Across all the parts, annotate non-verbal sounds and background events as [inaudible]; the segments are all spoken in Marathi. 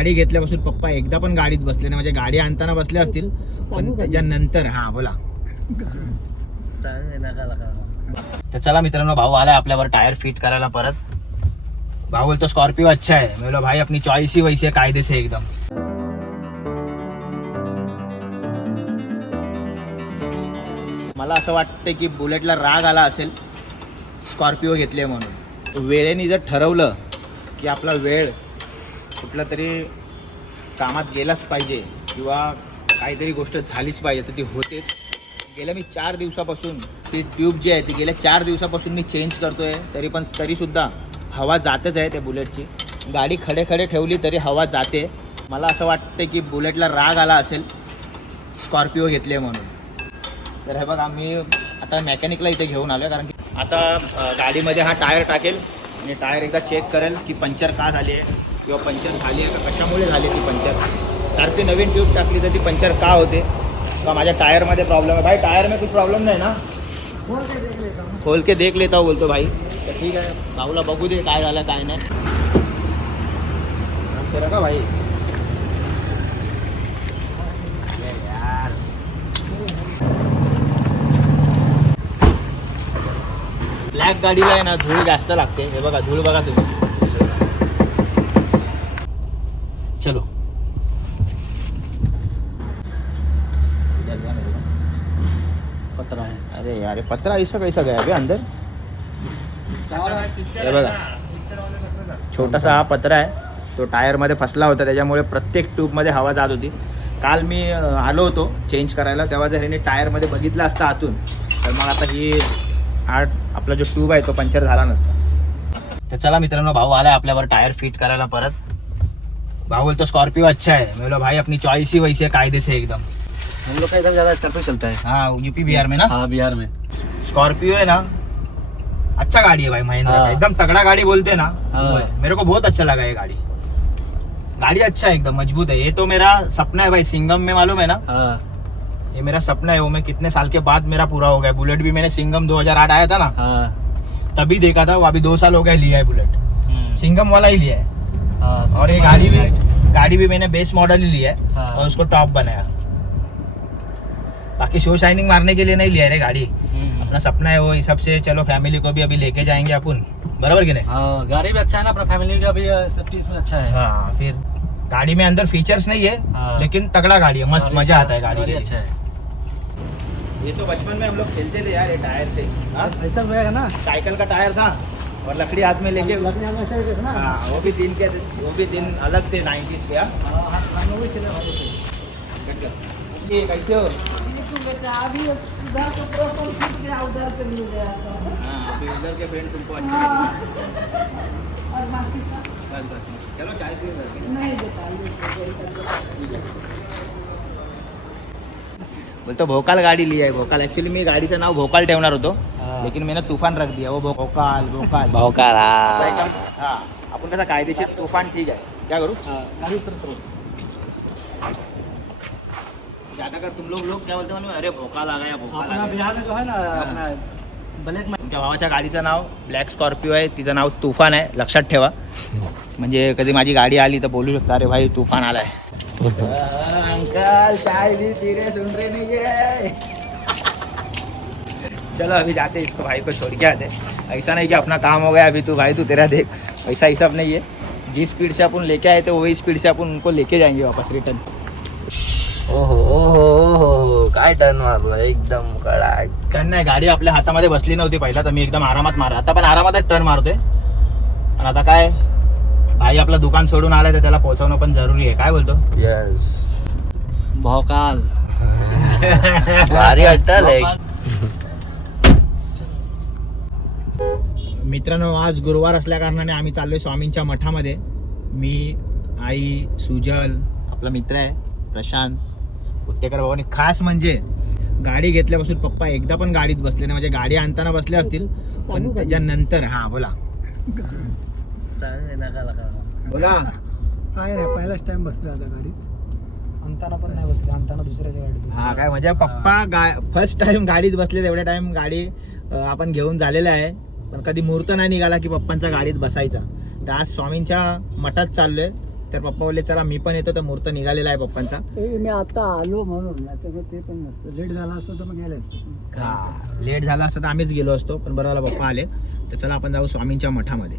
गाडी घेतल्यापासून पप्पा एकदा पण गाडीत बसले नाही. म्हणजे गाडी आणताना बसले असतील पण त्याच्यानंतर हा बोला. तर चला मित्रांनो भाऊ आलाय आपल्यावर टायर फिट करायला परत. भाऊ बोलतो स्कॉर्पिओ अच्छा है मैं बोला भाई अपनी चॉइस ही वैसे कायदे से एकदम. मला असं वाटतं की बुलेटला राग आला असेल स्कॉर्पिओ घेतले म्हणून. वेळेने जर ठरवलं की आपला वेळ कुठला तरी कामात गेलाच पाहिजे किंवा काहीतरी गोष्ट झालीच पाहिजे तर ती होतेच. गेल्या मी चार दिवसापासून ती ट्यूब जी आहे ती गेल्या चार दिवसापासून मी चेंज करतो आहे तरी पण तरीसुद्धा हवा जातच आहे त्या बुलेटची. गाडी खडे खडे ठेवली तरी हवा जाते. मला असं वाटतं की बुलेटला राग आला असेल स्कॉर्पिओ घेतले म्हणून. तर हे बघा आम्ही आता मेकॅनिकला इथे घेऊन आलो कारण की आता गाडीमध्ये हा टायर टाकेल. आणि टायर एकदा चेक करेल की पंक्चर का झाली आहे. किंवा पंचर झाली आहे का कशामुळे झाली ती पंचर? सारखी नवीन ट्यूब टाकली तर ती पंचर का होते? का माझ्या टायरमध्ये प्रॉब्लेम आहे? भाई टायर में कुछ प्रॉब्लेम नाही ना? खोल के देख लेता हूँ बोलतो भाई. तर ठीक आहे भाऊला बघू दे काय झालं काय नाही. का भाई? यार. ब्लॅक गाडीला आहे ना धूळ जास्त लागते. हे बघा धूळ बघा तुम्ही. चलो। पत्रा है अरे यार पत्रा ऐसा कैसा गया अभी अंदर? हे बघा छोटासा हा पत्रा आहे तो टायरमध्ये फसला होता त्याच्यामुळे प्रत्येक ट्यूबमध्ये हवा जात होती. काल मी आलो होतो चेंज करायला तेव्हा जर ह्याने टायरमध्ये बघितलं असतं आतून तर मग आता ही आठ आपला जो ट्यूब आहे तो पंक्चर झाला नसता. तर चला मित्रांनो भाऊ आला आपल्यावर टायर फिट करायला परत. भाऊ बोलतो स्कॉर्पियो अच्छा है। मैं बोला भाई अपनी चॉइस ही वैसे कायदे से एकदम। हम लोग का इधर ज़्यादा स्कॉर्पियो चलता है। हाँ यूपी बिहार में ना? हाँ बिहार में। स्कॉर्पियो है ना अच्छा गाड़ी है भाई महिंद्रा का। हाँ। एकदम तगड़ा गाड़ी बोलते हैं ना हाँ। मेरे को बहुत अच्छा लगा ये गाड़ी। गाड़ी अच्छा है एकदम मज़बूत है। ये तो मेरा सपना है भाई सिंगम में मालूम है ना? हाँ। ये मेरा सपना है वो मैं कितने साल के बाद मेरा पूरा हो गया। बुलेट भी मैंने सिंगम 2008 आया था ना हाँ। तभी देखा था वो अभी दो साल हो गया लिया है बुलेट। हम्म, सिंगम वाला ही लिया है। हाँ, और ये गाड़ी भी गाड़ी भी मैंने बेस मॉडल ही लिया है हाँ। और उसको टॉप बनाया। बाकी शो शाइनिंग मारने के लिए नहीं लिया रे गाड़ी। हम्म, अपना सपना है वो हिसाब से चलो फैमिली को भी अभी लेके जाएँगे अपन। बराबर कि नहीं? हाँ गाड़ी भी अच्छा है ना अपना फैमिली का भी सेफ्टी इसमें अच्छा है। हाँ फिर गाड़ी में अंदर फीचर्स नहीं है हाँ। लेकिन तगड़ा गाड़ी है मस्त मज़ा आता है गाड़ी अच्छा है। ये तो बचपन में हम लोग खेलते थे यार ये टायर से। हाँ? ऐसा होएगा ना? साइकिल का टायर था। और लकड़ी हाथ में लेके ही ना? हाँ वो भी दिन के वो भी दिन अलग थे नाइन्टीज के हाँ? हाँ, ये कैसे हो? अभी उधर तो पूरा सब छूट गया उधर पे मिल गया तो हाँ अभी उधर के फ्रेंड तुमको अच्छे हाँ। और बाकी सब? बस बस। चलो चाय करके। नहीं बता लीजिए बोलतो भोकाल गाडी ली आहे भोकाल। ऍक्च्युली मी गाडीचं नाव भोकाल ठेवणार होतो। हाँ। लेकिन मैंने तूफान रख दिया वो भोकाल भोकाल। भौकाला हाँ. अपन कैसा कायदेशीर तूफान ठीक है क्या करूँ? गाड़ी सर करो ज्यादा कर तुम लोग लोग क्या बोलते है? अरे भोकाल आ गया भोकाल अपना आ बिहार में जो है ना अपना ब्लैक तुमच्या भावाच्या गाडीचं नाव ब्लॅक स्कॉर्पिओ आहे तिचं नाव तुफान आहे लक्षात ठेवा. म्हणजे कधी माझी गाडी आली तर बोलू शकता अरे भाई तूफान आलाय. अंकल चाय भी पी रहे सुन रहे नहीं है चलो अभी जाते इसको भाई को छोड़ के आते ऐसा नहीं कि अपना काम हो गया अभी तू भाई तू तेरा देख। ऐसा हिसाब नहीं है। जिस स्पीड से अपन लेके आए थे वही स्पीड से अपन उनको लेके जाएंगे वापस रिटर्न ओहो ओहो ओहो काय टर्न मारला? एकदम कडाक कारण नाही गाडी आपल्या हातामध्ये बसली नव्हती पहिला तर मी एकदम आरामात मार आता पण आरामातच टर्न मारतोय. आणि आता काय भाई आपलं दुकान सोडून आलाय तर त्याला पोहोचवणं पण जरुरी आहे. काय बोलतो? यस भौकाल [laughs] भारी लाईक मित्रांनो आज गुरुवार असल्या कारणाने आम्ही चाललोय स्वामींच्या मठामध्ये. मी आई सुजल आपला मित्र आहे प्रशांत उत्तेकर भावानी खास म्हणजे गाडी घेतल्यापासून पप्पा एकदा पण गाडीत बसले नाही. म्हणजे गाडी आणताना बसले असतील पण त्याच्यानंतर हा बोला. बोला. काय रे पहिलाच टाइम बसलो आता गाडीत. आणताना पण नाही बसले आणताना दुसऱ्याच्या गाडीत हा काय म्हणजे पप्पा गा फर्स्ट टाइम गाडीत बसले तेवढ्या टाइम गाडी आपण घेऊन झालेला आहे. पण कधी मुहूर्त नाही निघाला की पप्पांच्या गाडीत बसायचा. तर आज स्वामींच्या मठात चाललोय. तर पप्पा बोलले चला मी पण येतो. तर मुहूर्त निघालेला आहे पप्पांचा. ते मी आता आलो म्हणून ते पण नसतं. लेट झाला असतं तर मग गेले असतं. हा लेट झाला असता तर आम्हीच गेलो असतो पण बरं झालं पप्पा आले. तर चला आपण जाऊ स्वामींच्या मठामध्ये.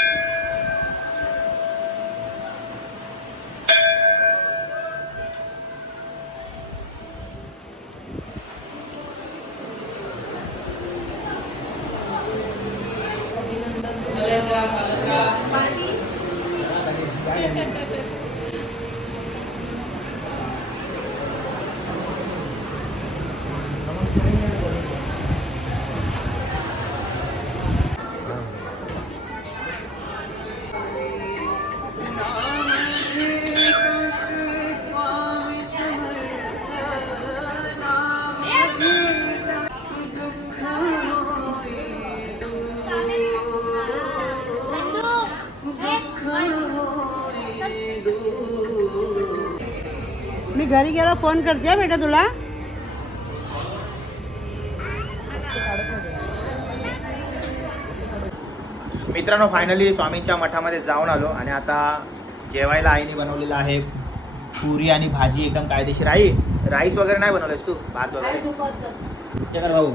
घरी गेलो फोन करते बेटा तुला. मित्रांनो फायनली स्वामींच्या मठामध्ये जाऊन आलो आणि आता जेवायला आईने बनवलेलं आहे पुरी आणि भाजी एकदम कायदेशीर. आई राईस वगैरे नाही बनवलंयस तू? भात वगैरे? उत्तेकर भाऊ.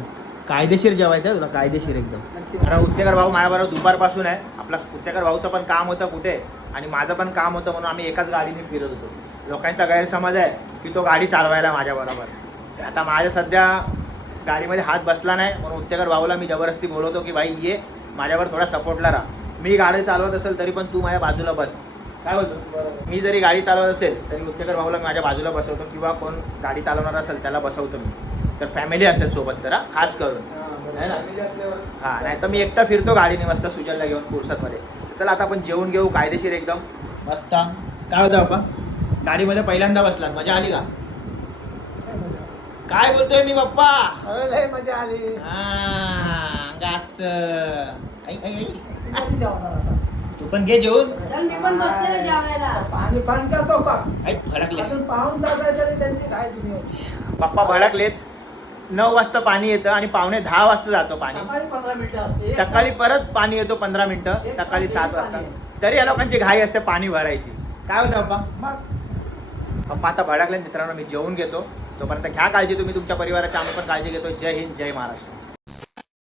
कायदेशीर जेवायचं तुला कायदेशीर एकदम. कारण उत्तेकर भाऊ माझ्याबरोबर दुपारपासून आहे. आपला उत्तेकर भाऊचं पण काम होतं कुठे? आणि माझं पण काम होतं म्हणून आम्ही एकाच गाडीने फिरत होतो. लोकांचा गैरसमज आहे की तो गाडी चालवायला माझ्याबरोबर आता माझ्या सध्या गाडीमध्ये हात बसला नाही म्हणून उत्तेकर भाऊला मी जबरदस्ती बोलवतो की भाई ये माझ्यावर थोडा सपोर्टला राहा. मी गाडी चालवत असेल तरी पण तू माझ्या बाजूला बस. काय बोलतो? मी जरी गाडी चालवत असेल तरी उत्तेकर भाऊला माझ्या बाजूला बसवतो किंवा कोण गाडी चालवणार असेल त्याला बसवतो मी. तर फॅमिली असेल सोबत तर हा, खास करून. है ना? हा नाही तर मी एकटा फिरतो गाडीने मस्त सुजलला घेऊन फुरसतमध्ये. चला आता आपण जेवून घेऊ कायदेशीर एकदम. मस्त. काय होतं बाबा गाडीमध्ये पहिल्यांदा बसलात मजा आली का? काय बोलतोय मी बाप्पा लय मजा आली. हा गास? तू पण घे जेवून. चल मी पण बसते रे जेवायला. पाणी पाणी करतो का? आई भडकले. अजून पाहून तरी त्यांची काय दुनियाची. पप्पा भडकलेत. नऊ वाजता पाणी येतं आणि पावणे दहा वाजता जातो पाणी. सकाळी पंधरा मिनिटं असते. सकाळी परत पाणी येतो पंधरा मिनिटं सकाळी सात वाजता. तरी या लोकांची घाई असते पाणी भरायची. काय होतं पप्पा? मग पप्पा आता भडकले मित्रांनो मी जेवून घेतो. तोपर्यंत घ्या काळजी तुम्ही तुमच्या परिवाराची आम्ही पण काळजी घेतो जय हिंद जय महाराष्ट्र.